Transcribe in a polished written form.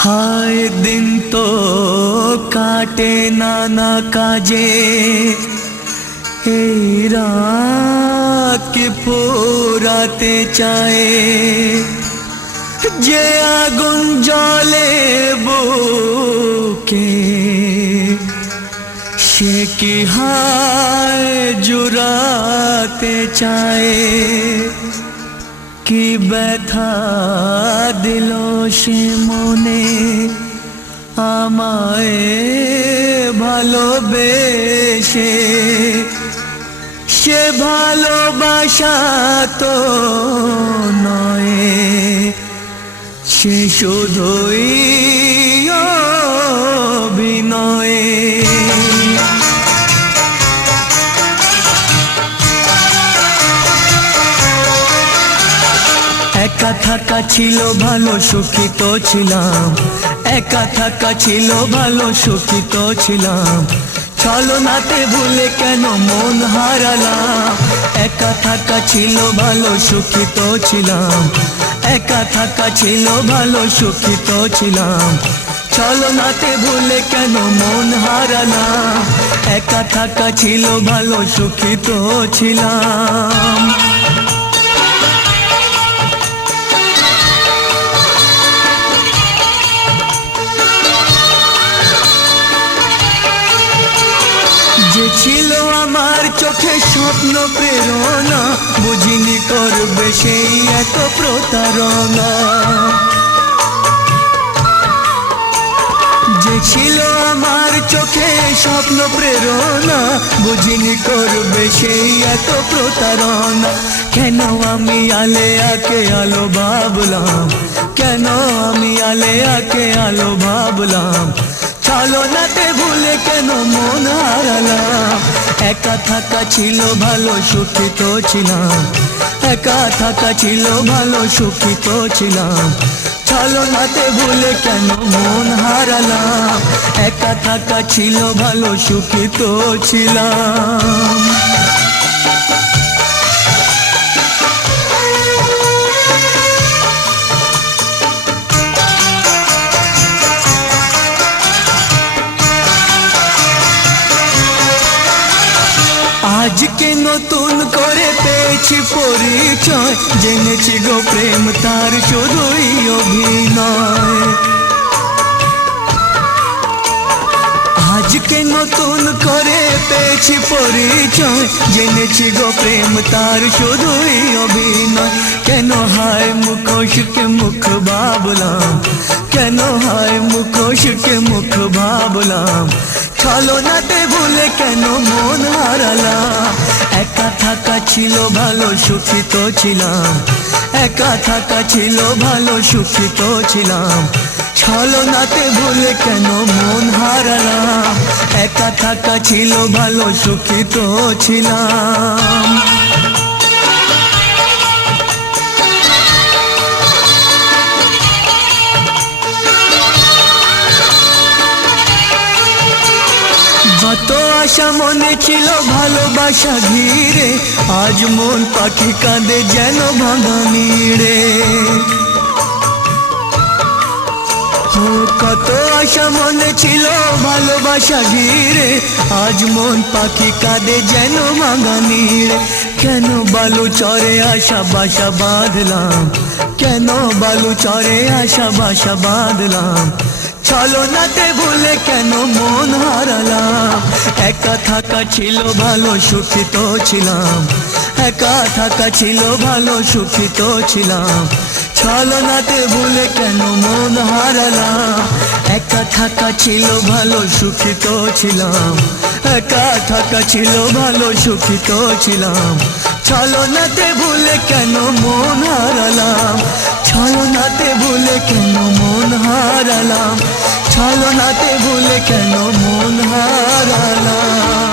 हाय दिन तो काटे नाना काजे, এই রাতকে পোড়াতে চায়, যে আগুন জ্বলে বুকে সে কি হায় জুড়াতে চায়। কি ব্যথা দিল সে মনে আমায় ভালোবেসে, সে ভালোবাসা তো নয়, সে শুধুই অভিনয়। একা থাকা ছিল ভালো সুখিত ছিলাম, একা থাকা ছিল ভালো সুখিত ছিলাম, ছলনাতে ভুলে কেন মন হারালাম। একা থাকা ছিল ভালো সুখিত ছিলাম, একা থাকা ছিল ভালো সুখিত ছিলাম, ছলনাতে ভুলে কেন মন হারালাম। একা থাকা ছিল ভালো সুখিত ছিলাম। যে ছিল আমার চোখে স্বপ্ন প্রেরণা, বুঝিনি করবে সেই এত প্রতারণা। যে ছিল আমার চোখে স্বপ্ন প্রেরণা, বুঝিনি করবে সেই এত প্রতারণা। কেন আমি আলে আকে আলো ভাবলাম, কেন আমি আলে আকে আলো ভাবলাম, ছলনাতে ভুলে কেন মন হারালাম। একা থাকা ছিল ভালো সুখিত ছিলাম, একা থাকা ছিল ভালো সুখিত ছিলাম, ছলনাতে ভুলে কেন মন হারালাম। একা থাকা ছিল ভালো সুখিত ছিলাম। আজকে নতুন করে পেয়েছি পরিচয়, জেনেছি গো প্রেম তার শুধুই অভিনয়। আজকে নতুন করে পেয়েছি পরিচয়, জেনেছি গো প্রেম তার শুধুই অভিনয়। কেন হায় মুখোশকে মুখ ভাবলাম, কেন হায় মুখোশকে মুখ ভাবলাম, ছলনাতে ভুলে কেন মন হারালাম। একা থাকা ছিল ভালো সুখিত ছিলাম, একা থাকা ছিল ভালো সুখিত ছিলাম, ছলনাতে ভুলে কেন মন হারালাম। একা থাকা ছিল ভালো সুখিত ছিলাম। যত আশা মনে ছিল ভালোবাসা ঘিরে, আজ মন পাখি কাঁদে যেন ভাঙা নিড়ে। কত আশা মনে ছিল ভালোবাসা ঘিরে, আজ মন পাখি কাঁদে যেন ভাঙা নিড়ে। কেন বালু চরে আশা বাসা বাঁধলাম, কেন বালু চরে আশা বাসা বাঁধলাম, ছলনাতে ভুলে কেন মন হারালাম। একা থাকা ছিল ভালো সুখিত ছিলাম, একা থাকা ছিল ভালো সুখিত ছিলাম, ছলনাতে ভুলে কেন মন হারালাম। একা থাকা ছিল ভালো সুখিত ছিলাম, একা থাকা ছিল ভালো সুখিত ছিলাম, ছলনাতে ভুলে কেন মন হারালাম। ছলনাতে ভুলে কেন মন হারালাম, ছলনাতে ভুলে কেন মন হারালাম।